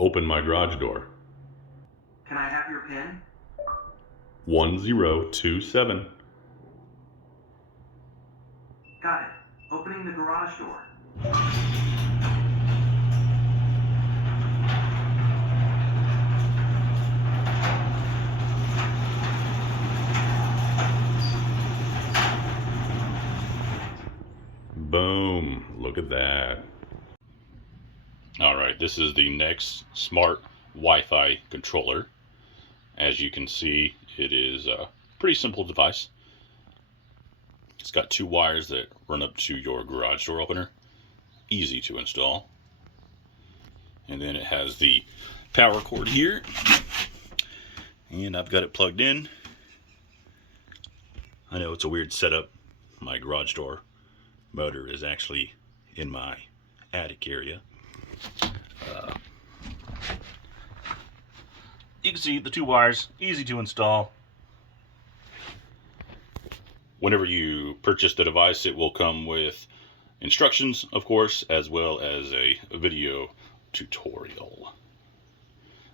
Open my garage door. Can I have your PIN? 1027. Got it. Opening the garage door. Boom. Look at that. Alright, this is the Nexx Smart Wi-Fi controller. As you can see, it is a pretty simple device. It's got two wires that run up to your garage door opener. Easy to install. And then it has the power cord here. And I've got it plugged in. I know it's a weird setup. My garage door motor is actually in my attic area. You can see the two wires, easy to install. Whenever you purchase the device, it will come with instructions, of course, as well as a video tutorial.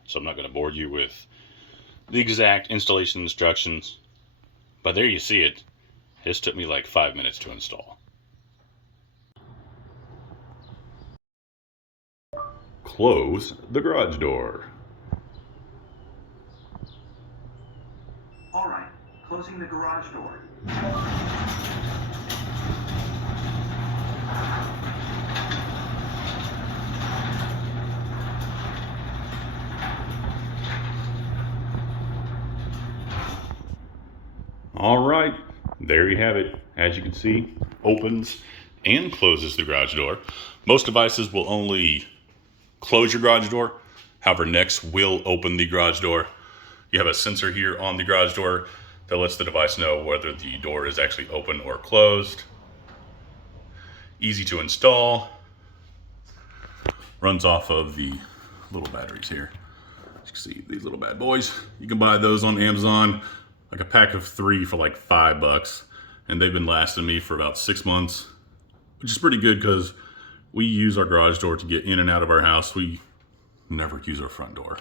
So I'm not going to bore you with the exact installation instructions, but there you see it. This took me like 5 minutes to install. Close the garage door. All right. Closing the garage door. All right, there you have it. As you can see, opens and closes the garage door. Most devices will only close your garage door. However, Nexx will open the garage door. You have a sensor here on the garage door that lets the device know whether the door is actually open or closed. Easy to install. Runs off of the little batteries here. As you can see, these little bad boys. You can buy those on Amazon, like a pack of 3 for like $5. And they've been lasting me for about 6 months, which is pretty good because we use our garage door to get in and out of our house. We never use our front door.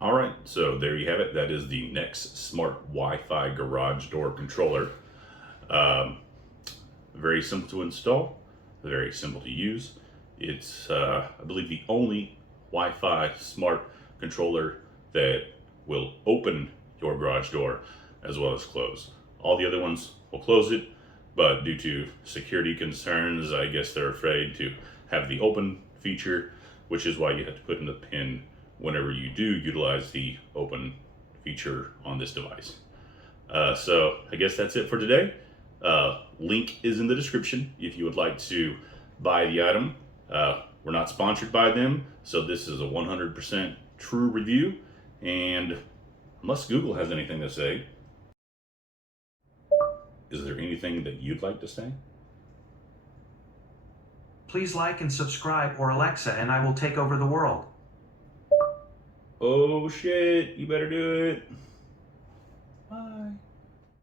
All right, so there you have it. That is the Nexx Smart Wi-Fi garage door controller. Very simple to install, very simple to use. It's, I believe, the only Wi-Fi smart controller that will open your garage door as well as close. All the other ones will close it, but due to security concerns, I guess they're afraid to have the open feature, which is why you have to put in the PIN whenever you do utilize the open feature on this device. So I guess that's it for today. Link is in the description if you would like to buy the item. We're not sponsored by them, so this is a 100% true review. And unless Google has anything to say, is there anything that you'd like to say? Please like and subscribe, or Alexa and I will take over the world. Oh shit, you better do it. Bye.